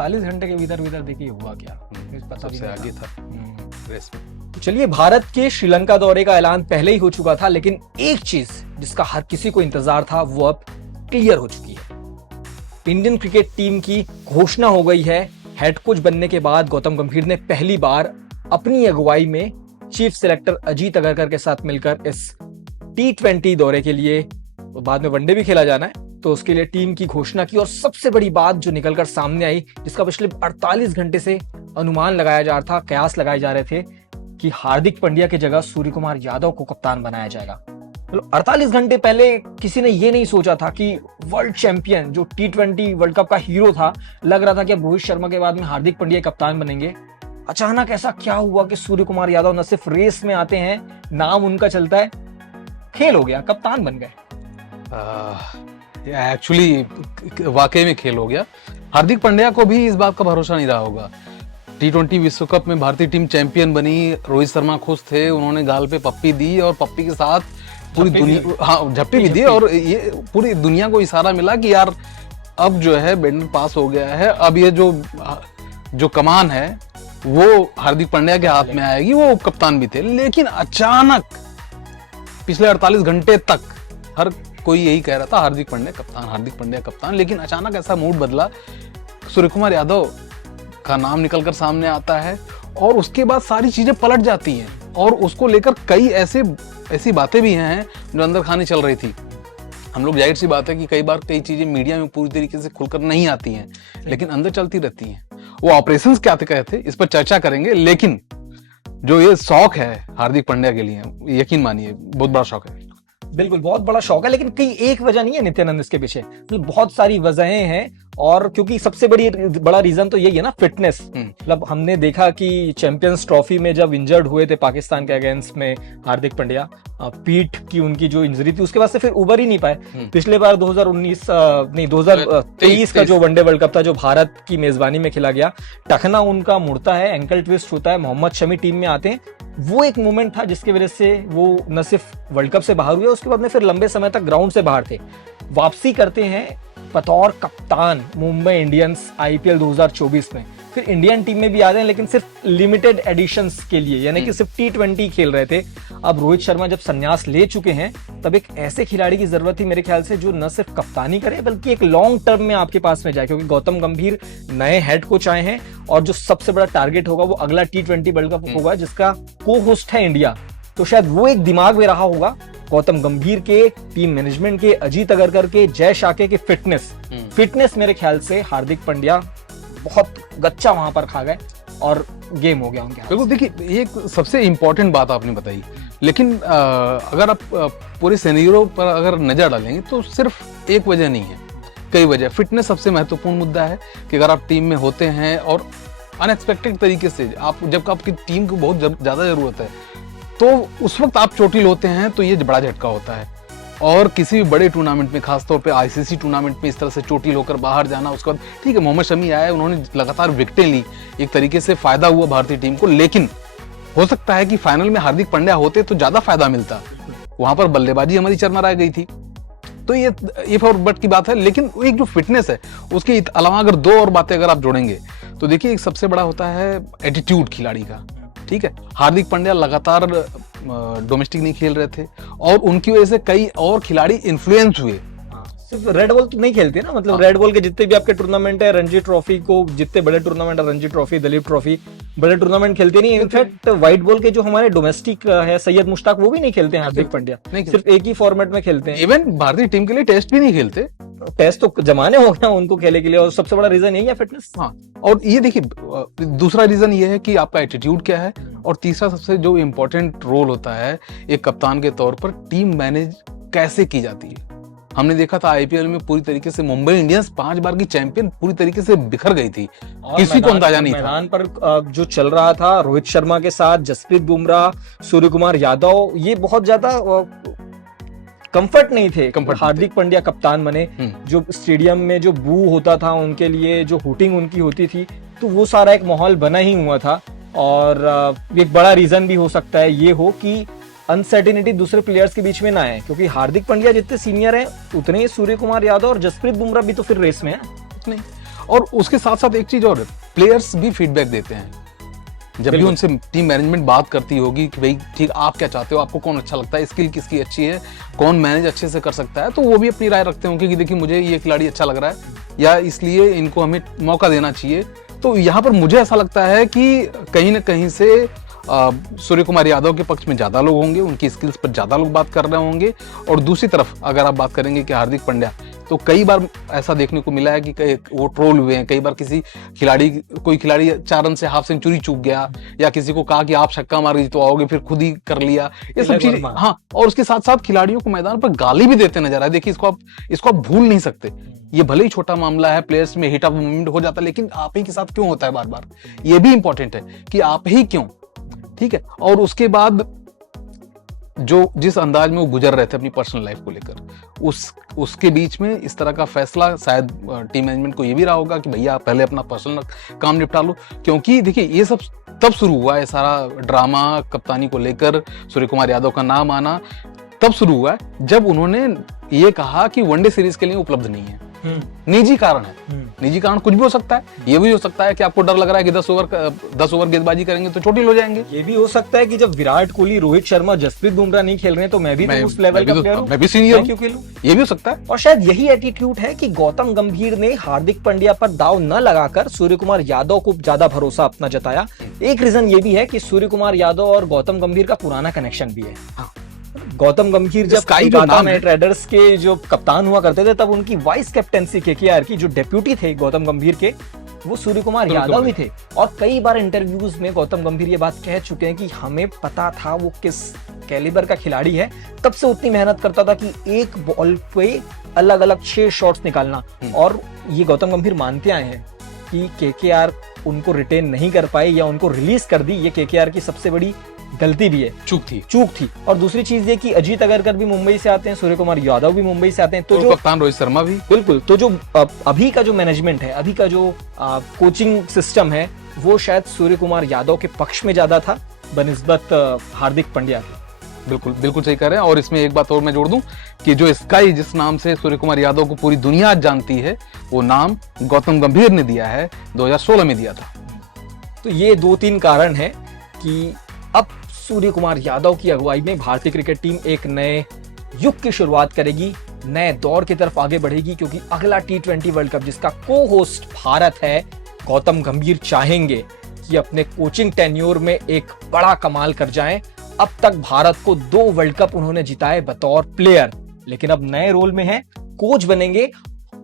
48 घंटे के भीतर भीतर देखिए हुआ क्या, पता भी सबसे नहीं आगे था रेस में। चलिए, भारत के श्रीलंका दौरे का ऐलान पहले ही हो चुका था, लेकिन एक चीज जिसका हर किसी को इंतजार था वो अब क्लियर हो चुकी है। इंडियन क्रिकेट टीम की घोषणा हो गई है। हेड कोच बनने के बाद गौतम गंभीर ने पहली बार अपनी अगुवाई में चीफ सिलेक्टर अजीत अगरकर के साथ मिलकर इस T20 दौरे के लिए, बाद में वनडे भी खेला जाना है, तो उसके लिए टीम की घोषणा की। और सबसे बड़ी बात जो निकलकर सामने आई, जिसका पिछले 48 घंटे से अनुमान लगाया जा रहा था, कयास लगाए जा रहे थे कि हार्दिक पांड्या की जगह सूर्य कुमार यादव को कप्तान बनाया जाएगा। मतलब 48 घंटे पहले किसी ने ये नहीं सोचा था कि वर्ल्ड चैंपियन जो T20 वर्ल्ड कप का हीरो था, लग रहा था कि अब रोहित शर्मा के बाद में हार्दिक पांड्या कप्तान बनेंगे। अचानक ऐसा क्या हुआ कि सूर्य कुमार यादव न सिर्फ रेस में आते हैं, नाम उनका चलता है, खेल हो गया, कप्तान बन गए। एक्चुअली वाकई में खेल हो गया। हार्दिक पांड्या को भी इस बात का भरोसा नहीं रहा होगा। T20 विश्व कप में भारतीय टीम चैंपियन बनी, रोहित शर्मा खुश थे, उन्होंने गाल पे पप्पी दी और पप्पी के साथ पूरी दुनिया, हाँ झप्पी भी दी, और ये पूरी दुनिया को इशारा मिला कि यार अब जो है बेंडर पास हो गया है, अब ये जो कमान है वो हार्दिक पांड्या के हाथ में आएगी। वो कप्तान भी थे, लेकिन अचानक पिछले 48 घंटे तक हर कोई यही कह रहा था हार्दिक पांड्या कप्तान, हार्दिक पांड्या कप्तान, लेकिन अचानक ऐसा मूड बदला, सूर्य कुमार यादव का नाम निकलकर सामने आता है और उसके बाद सारी चीजें पलट जाती हैं। और उसको लेकर कई ऐसी बातें भी हैं जो अंदर खाने चल रही थी। हम लोग, जाहिर सी बात है कि कई बार कई चीजें मीडिया में पूरी तरीके से खुलकर नहीं आती हैं, लेकिन अंदर चलती रहती हैं। वो ऑपरेशंस क्या कहे थे, इस पर चर्चा करेंगे, लेकिन जो ये शौक है हार्दिक पांड्या के लिए, यकीन मानिए बहुत बड़ा शौक है। बिल्कुल बहुत बड़ा शौक है, लेकिन कई एक वजह नहीं है नित्यानंद इसके पीछे, मतलब बहुत सारी वजहें हैं। और क्योंकि सबसे बड़ा रीजन तो यही है ना, फिटनेस। मतलब हमने देखा कि चैंपियंस ट्रॉफी में जब इंजर्ड हुए थे पाकिस्तान के अगेंस्ट में हार्दिक पांड्या, पीठ की उनकी जो इंजरी थी, उसके बाद से फिर उबर ही नहीं पाए। पिछले बार 2023 का जो वनडे वर्ल्ड कप था, जो भारत की मेजबानी में खेला गया, टखना उनका मुड़ता है, एंकल ट्विस्ट होता है, मोहम्मद शमी टीम में आते हैं। वो एक मोमेंट था जिसकी वजह से वो न सिर्फ वर्ल्ड कप से बाहर हुए, उसके बाद में फिर लंबे समय तक ग्राउंड से बाहर थे। वापसी करते हैं बतौर कप्तान मुंबई इंडियंस IPL 2024 में, फिर इंडियन टीम में भी आ रहे हैं, लेकिन सिर्फ लिमिटेड एडिशंस के लिए, यानी कि सिर्फ T20 खेल रहे थे। अब रोहित शर्मा जब संन्यास ले चुके हैं, तब एक ऐसे खिलाड़ी की जरूरत थी मेरे ख्याल से जो न सिर्फ कप्तानी करे बल्कि एक लॉन्ग टर्म में आपके पास में जाए, क्योंकि गौतम गंभीर नए हेड कोच आए हैं और जो सबसे बड़ा टारगेट होगा वो अगला T20 वर्ल्ड कप होगा, जिसका को होस्ट है इंडिया। तो शायद वो एक दिमाग में रहा होगा गौतम गंभीर के, टीम मैनेजमेंट के, अजीत अगरकर के, जय शाके के। फिटनेस मेरे ख्याल से हार्दिक पांड्या बहुत गच्चा वहां पर खा गए और गेम हो गया उनके हाथ। बिल्कुल, देखिए एक सबसे इंपॉर्टेंट बात आपने बताई, लेकिन अगर आप पूरे सिनेरियो पर अगर नजर डालेंगे तो सिर्फ एक वजह नहीं है, कई वजह। फिटनेस सबसे महत्वपूर्ण मुद्दा है कि अगर आप टीम में होते हैं और अनएक्सपेक्टेड तरीके से जब आपकी टीम को बहुत ज्यादा जरूरत है, तो उस वक्त आप चोटिल होते हैं, तो ये बड़ा झटका होता है। और किसी भी बड़े टूर्नामेंट में, खासतौर पे ICC टूर्नामेंट में इस तरह से चोटिल होकर बाहर जाना, उसके बाद ठीक है मोहम्मद शमी आया, उन्होंने लगातार विकेटें ली, एक तरीके से फायदा हुआ भारतीय टीम को, लेकिन हो सकता है कि फाइनल में हार्दिक पांड्या होते तो ज्यादा फायदा मिलता। वहां पर बल्लेबाजी हमारी चरमरा गई थी, तो ये फॉरवर्ड की बात है। लेकिन एक जो फिटनेस है, उसके अलावा अगर दो और बातें अगर आप जोड़ेंगे तो देखिए एक सबसे बड़ा होता है एटीट्यूड खिलाड़ी का। ठीक है, हार्दिक पांड्या लगातार डोमेस्टिक नहीं खेल रहे थे और उनकी वजह से कई और खिलाड़ी इन्फ्लुएंस हुए। सिर्फ रेड बॉल तो नहीं खेलते ना, मतलब रेड बॉल के जितने भी आपके टूर्नामेंट है, रणजी ट्रॉफी को, जितने बड़े टूर्नामेंट है, रणजी ट्रॉफी, दलीप ट्रॉफी, बड़े टूर्नामेंट खेलते नहीं। इनफैक्ट व्हाइट बॉल के जो हमारे डोमेस्टिक है, सैयद मुश्ताक, वो भी नहीं खेलते हैं हार्दिक पांड्या, सिर्फ एक ही फॉर्मेट में खेलते हैं। इवन भारतीय टीम के लिए टेस्ट भी नहीं खेलते, टेस्ट तो जमाने हो गया उनको खेलने के लिए, और सबसे बड़ा रीजन यही है फिटनेस। हाँ, और ये देखिए दूसरा रीजन ये है कि आपका एटीट्यूड क्या है, और तीसरा सबसे जो इम्पोर्टेंट रोल होता है एक कप्तान के तौर पर, टीम मैनेज कैसे की जाती है। हमने देखा था IPL में पूरी तरीके से मुंबई इंडियंस 5 बार की चैंपियन पूरी तरीके से बिखर गई थी, किसी को अंदाजा नहीं था। मैदान पर जो चल रहा था रोहित शर्मा के साथ, जसप्रीत बुमराह, सूर्य कुमार यादव, ये बहुत ज्यादा कंफर्ट नहीं थे। हार्दिक पांड्या कप्तान बने, जो स्टेडियम में जो बू होता था उनके लिए, जो हुटिंग उनकी होती थी, तो वो सारा एक माहौल बना ही हुआ था। और एक बड़ा रीजन भी हो सकता है ये हो कि अनसर्टेनिटी दूसरे प्लेयर्स के बीच में ना आए, क्योंकि हार्दिक पांड्या जितने सीनियर हैं उतने ही सूर्य कुमार यादव और जसप्रीत बुमराह भी तो फिर रेस में है उतने। और उसके साथ साथ एक चीज और, प्लेयर्स भी फीडबैक देते हैं जब भी उनसे टीम मैनेजमेंट बात करती होगी कि भाई ठीक आप क्या चाहते हो, आपको कौन अच्छा लगता है, स्किल किसकी अच्छी है, कौन मैनेज अच्छे से कर सकता है, तो वो भी अपनी राय रखते होंगे कि देखिए मुझे ये खिलाड़ी अच्छा लग रहा है या इसलिए इनको हमें मौका देना चाहिए। तो यहाँ पर मुझे ऐसा लगता है कि कहीं ना कहीं से सूर्य कुमार यादव के पक्ष में ज्यादा लोग होंगे, उनकी स्किल्स पर ज्यादा लोग बात कर रहे होंगे। और दूसरी तरफ अगर आप बात करेंगे कि हार्दिक पांड्या, तो कई बार ऐसा देखने को मिला है कि वो ट्रोल हुए हैं, कई बार कोई खिलाड़ी 4 रन से हाफ सेंचुरी चूक गया या किसी को कहा कि आप छक्का मार के तो आओगे, फिर खुद ही कर लिया, ये सब चीजें। हाँ, और उसके साथ साथ खिलाड़ियों को मैदान पर गाली भी देते नजर आए। देखिए इसको आप भूल नहीं सकते, ये भले ही छोटा मामला है, प्लेयर्स में हिट ऑफ मूवमेंट हो जाता है, लेकिन आप ही के साथ क्यों होता है बार बार, ये भी इंपॉर्टेंट है कि आप ही क्यों, ठीक है। और उसके बाद जिस अंदाज में वो गुजर रहे थे अपनी पर्सनल लाइफ को लेकर, उसके बीच में इस तरह का फैसला शायद टीम मैनेजमेंट को ये भी रहा होगा कि भैया आप पहले अपना पर्सनल काम निपटा लो। क्योंकि देखिए ये सब तब शुरू हुआ है, सारा ड्रामा कप्तानी को लेकर सूर्य कुमार यादव का नाम आना तब शुरू हुआ है जब उन्होंने ये कहा कि वनडे सीरीज के लिए उपलब्ध नहीं है। निजी कारण है, निजी कारण कुछ भी हो सकता है। ये भी हो सकता है कि आपको डर लग रहा है कि 10 ओवर गेंदबाजी करेंगे तो चोटिल हो जाएंगे। ये भी हो सकता है कि जब विराट कोहली, रोहित शर्मा, जसप्रीत बुमराह नहीं खेल रहे हैं तो मैं भी उस लेवल का प्लेयर हूं, मैं भी सीनियर क्यों खेलूं। ये भी हो सकता है। और शायद यही एटीट्यूड है कि गौतम गंभीर ने हार्दिक पांड्या पर दाव न लगाकर सूर्य कुमार यादव को ज्यादा भरोसा अपना जताया। एक रीजन ये भी है कि सूर्य कुमार यादव और गौतम गंभीर का पुराना कनेक्शन भी है। गौतम गंभीर जब कोलकाता नाइट राइडर्स के जो कप्तान हुआ करते थे तब उनकी वाइस कैप्टेंसी केकेआर की जो डेप्यूटी थे गौतम गंभीर के, वो सूर्य कुमार यादव ही थे। और कई बार इंटरव्यूज में गौतम गंभीर ये बात कह चुके हैं कि हमें पता था वो किस कैलिबर का खिलाड़ी है, तब से उतनी मेहनत करता था कि एक बॉल पे अलग अलग 6 शॉट्स निकालना। और ये गौतम गंभीर मानते आए हैं कि केकेआर उनको रिटेन नहीं कर पाई या उनको रिलीज कर दी, ये केकेआर की सबसे बड़ी गलती भी है, चूक थी। और दूसरी चीज ये कि अजीत अगरकर भी मुंबई से आते हैं, सूर्य कुमार यादव भी मुंबई से आते हैं, तो जो कप्तान रोहित शर्मा भी, बिल्कुल। तो जो अभी का जो मैनेजमेंट है, अभी का जो कोचिंग सिस्टम है, वो शायद सूर्य कुमार यादव के पक्ष में ज्यादा था बनिस्बत हार्दिक पांड्या के। बिल्कुल बिल्कुल सही कह रहे हैं। और इसमें एक बात और मैं जोड़ दूं कि जो स्काई जिस नाम से सूर्य कुमार यादव को पूरी दुनिया जानती है, वो नाम गौतम गंभीर ने दिया है, 2016 में दिया था। तो ये 2-3 कारण है कि अब सूर्य कुमार यादव की अगुवाई में भारतीय क्रिकेट टीम एक नए युग की शुरुआत करेगी, नए दौर की तरफ आगे बढ़ेगी। क्योंकि अगला T20 वर्ल्ड कप जिसका को होस्ट भारत है, गौतम गंभीर चाहेंगे कि अपने कोचिंग टेन्योर में एक बड़ा कमाल कर जाएं। अब तक भारत को 2 वर्ल्ड कप उन्होंने जिताए बतौर प्लेयर, लेकिन अब नए रोल में हैं, कोच बनेंगे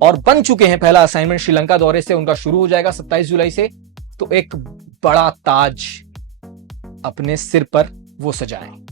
और बन चुके हैं। पहला असाइनमेंट श्रीलंका दौरे से उनका शुरू हो जाएगा 27 जुलाई से। तो एक बड़ा ताज अपने सिर पर वो सजाएं।